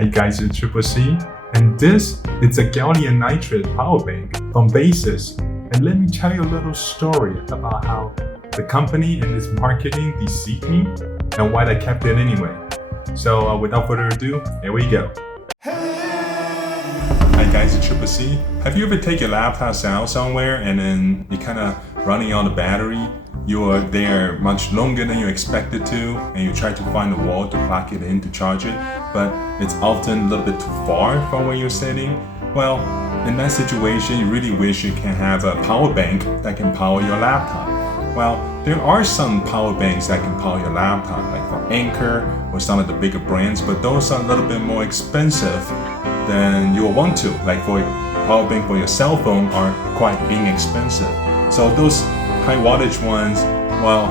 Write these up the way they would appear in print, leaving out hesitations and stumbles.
Hey guys, it's Triple C, and this is a gallium nitride power bank from Baseus. And let me tell you a little story about how the company and its marketing deceived me and why I kept it anyway. So without further ado, here we go. Hi guys, it's Triple C. Have you ever taken your laptop out somewhere and then you kind of running out of battery? You're there much longer than you expected to, and you try to find a wall to plug it in to charge it, but it's often a little bit too far from where you're sitting. Well, in that situation, you really wish you can have a power bank that can power your laptop. Well, there are some power banks that can power your laptop, like from Anker or some of the bigger brands, but those are a little bit more expensive than you'll want to. Like for power bank for your cell phone are quite inexpensive. So those high wattage ones, well,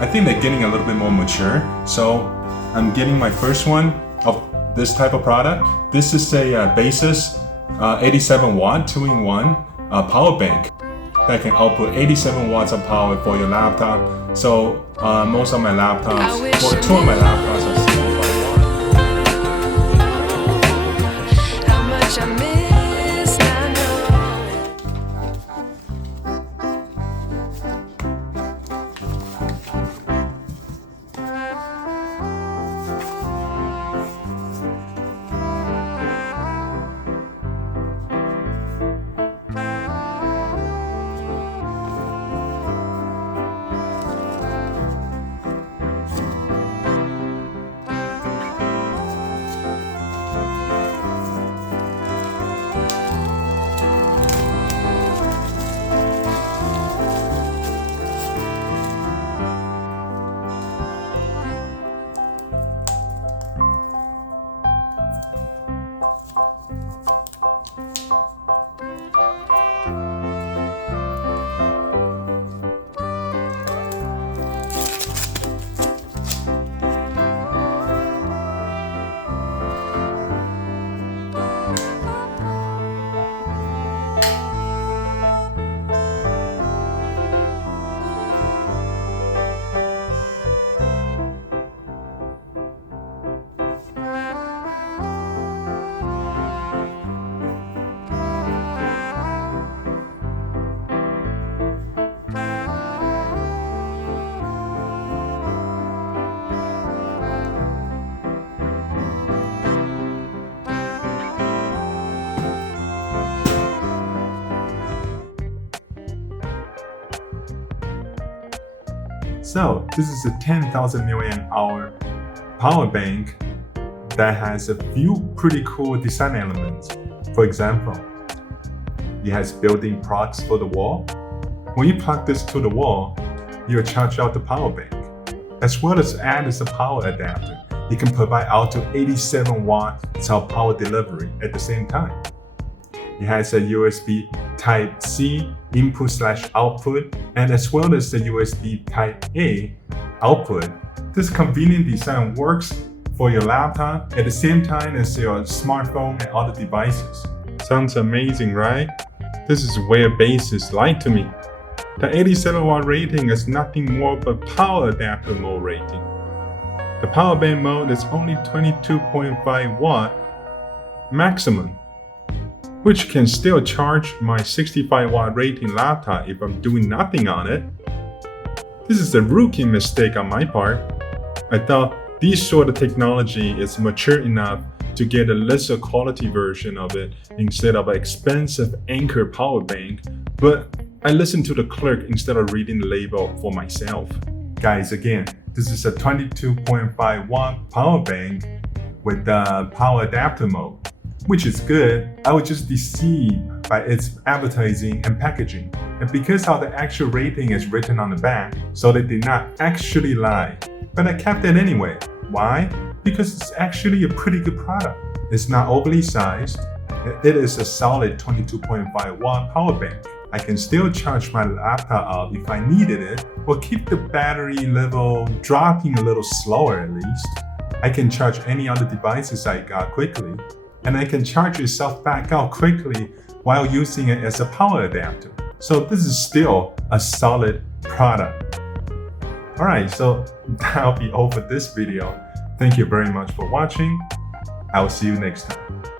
I think they're getting a little bit more mature. So I'm getting my first one of this type of product. This is a Baseus 87 watt 2-in-1 power bank that can output 87 watts of power for your laptop. So most of my laptops, or two of my laptops are 65 watts. So this is a 10,000 mAh power bank that has a few pretty cool design elements. For example, it has built-in plugs for the wall. When you plug this to the wall, you'll charge out the power bank, as well as add as a power adapter. It can provide out to 87 watts of power delivery at the same time. It has a USB Type-C input/output, and as well as the USB Type-A output. This convenient design works for your laptop at the same time as your smartphone and other devices. Sounds amazing, right? This is where Baseus lied to me. The 87 watt rating is nothing more but power adapter mode rating. The power bank mode is only 22.5 watt maximum, which can still charge my 65 watt rating laptop if I'm doing nothing on it. This is a rookie mistake on my part. I thought this sort of technology is mature enough to get a lesser quality version of it instead of an expensive Anker power bank, but I listened to the clerk instead of reading the label for myself. Guys, again, this is a 22.5 watt power bank with the power adapter mode, which is good. I was just deceived by its advertising and packaging. And because how the actual rating is written on the back, so they did not actually lie. But I kept it anyway. Why? Because it's actually a pretty good product. It's not overly sized. It is a solid 22.5 watt power bank. I can still charge my laptop up if I needed it, or keep the battery level dropping a little slower at least. I can charge any other devices I got quickly, and I can charge itself back out quickly while using it as a power adapter. So this is still a solid product. Alright, so that'll be all for this video. Thank you very much for watching. I'll see you next time.